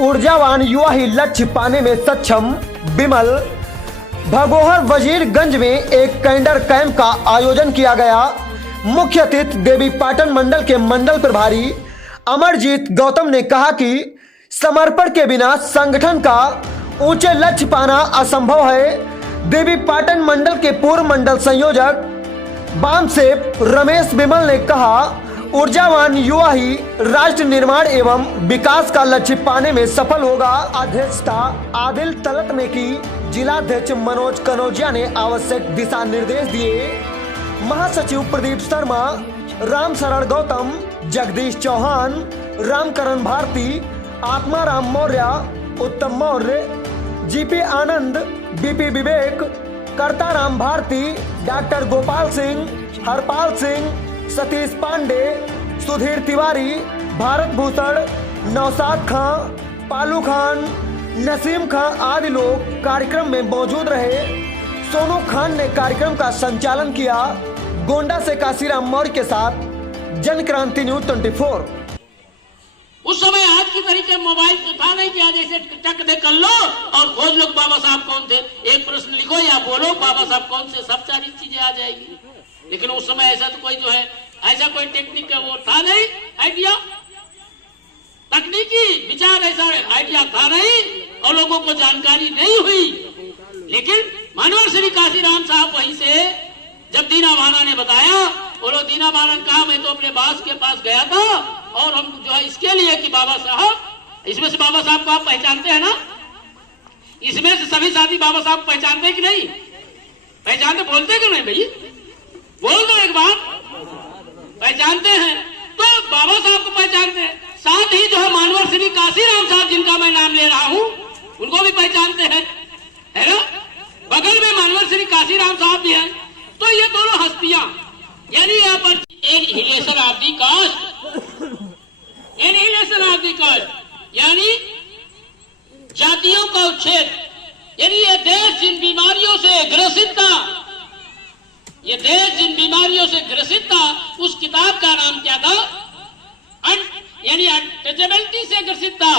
ऊर्जावान युवा ही लक्ष्य पाने में सक्षम। बिमल। भगोहर वजीरगंज में एक कैंडर कैंप का आयोजन किया गया। मुख्य अतिथि देवी पाटन मंडल के मंडल प्रभारी अमरजीत गौतम ने कहा कि समर्पण के बिना संगठन का ऊंचे लक्ष्य पाना असंभव है। देवी पाटन मंडल के पूर्व मंडल संयोजक बामसेप रमेश बिमल ने कहा, ऊर्जावान युवा ही राष्ट्र निर्माण एवं विकास का लक्ष्य पाने में सफल होगा। अध्यक्षता आदिल तलत ने की। जिलाध्यक्ष मनोज कनौजिया ने आवश्यक दिशा निर्देश दिए। महासचिव प्रदीप शर्मा, राम शरण गौतम, जगदीश चौहान, रामकरण भारती, आत्माराम मौर्य, उत्तम मौर्य, जीपी आनंद, बीपी विवेक, करताराम भारती, डॉक्टर गोपाल सिंह, हरपाल सिंह, सतीश पांडे, सुधीर तिवारी, भारत भूषण, नौशाद खां, पालू खान, नसीम खां आदि लोग कार्यक्रम में मौजूद रहे। सोनू खान ने कार्यक्रम का संचालन किया। गोंडा से काशीराम मौर्य के साथ जनक्रांति न्यूज 24। उस समय आज की तरीके मोबाइल तो था नहीं कि आज ऐसे टक दे कर लो और खोज लो बाबा साहब कौन थे, एक प्रश्न लिखो या बोलो बाबा साहब कौन से, सब सारी चीजें आ जाएगी। लेकिन उस समय ऐसा तो कोई जो है ऐसा कोई टेक्निक का वो था नहीं, आइडिया तकनीकी विचार ऐसा आइडिया था नहीं और लोगों को जानकारी नहीं हुई। लेकिन मानवर श्री काशीराम साहब वहीं से जब दीना भाना ने बताया, बोलो दीना भाना ने कहा मैं तो अपने बास के पास गया था और हम जो है इसके लिए कि बाबा साहब, इसमें से बाबा साहब को आप पहचानते हैं ना, इसमें से सभी साथी बाबा साहब पहचानते कि नहीं, पहचानते, बोलते क्यों नहीं भाई, बोल दो एक बार, पहचानते हैं तो बाबा साहब को पहचानते हैं। साथ ही जो है मानवर श्री काशीराम साहब जिनका मैं नाम ले रहा हूं उनको भी पहचानते हैं, है ना, बगल में मानवर श्री काशीराम साहब भी हैं। तो ये दोनों हस्तियां यानी यहाँ पर annihilation of the caste, annihilation of the caste यानी जातियों का उच्छेद, यानी ये देश जिन बीमारियों से ग्रसित था, ये देश जिन बीमारियों से ग्रसित था, उस किताब का नाम क्या था, यानी अनटचेबिलिटी से ग्रसित था,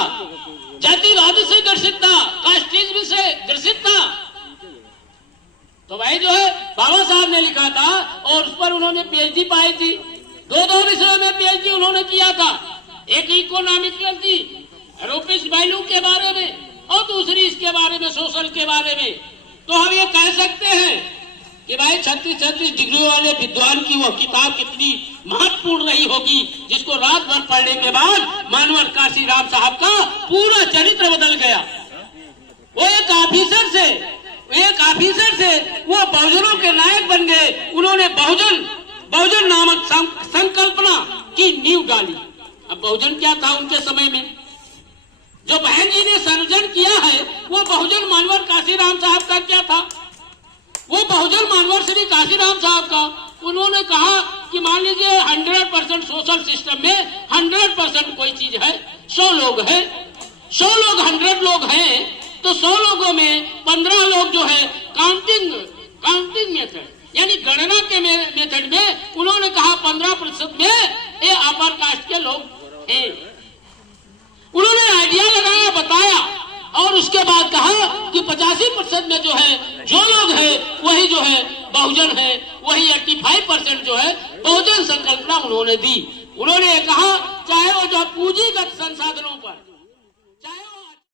जातिवाद से ग्रसित था, कास्टिज्म से ग्रसित था। तो भाई जो है बाबा साहब ने लिखा था और उस पर उन्होंने पीएचडी पाई थी, दो विषयों में पीएचडी उन्होंने किया था, एक इकोनॉमिकल थी रूपीस वैल्यू के बारे में और दूसरी इसके बारे में सोशल के बारे में। तो हम ये कह सकते हैं कि भाई 36 डिग्री वाले विद्वान की वो किताब कितनी महत्वपूर्ण रही होगी, जिसको रात भर पढ़ने के बाद मानवर काशीराम साहब का पूरा चरित्र बदल गया। वो एक ऑफिसर से वो बहुजनों के नायक बन गए। उन्होंने बहुजन नामक संकल्पना की नींव डाली। अब बहुजन क्या था उनके समय में, जो बहन जी ने सर्जन किया है वो बहुजन मानवर काशीराम साहब का क्या था, वो बहुजन मानवर श्री काशीराम साहब का। उन्होंने कहा कि मान लीजिए 100% सोशल सिस्टम में 100% कोई चीज है, 100 लोग हैं, 100 लोग 100 लोग हैं, तो 100 लोगों में 15 लोग जो है काउंटिंग मेथड यानी गणना के मेथड में उन्होंने कहा 15% में ये अपर कास्ट के लोग हैं। उन्होंने आइडिया लगाया, बताया और उसके बाद कहा कि 85% में जो है जो लोग हैं वही जो है बहुजन है, वही 85% जो है बहुजन संकल्पना उन्होंने दी। उन्होंने कहा चाहे वो जो पूंजीगत संसाधनों पर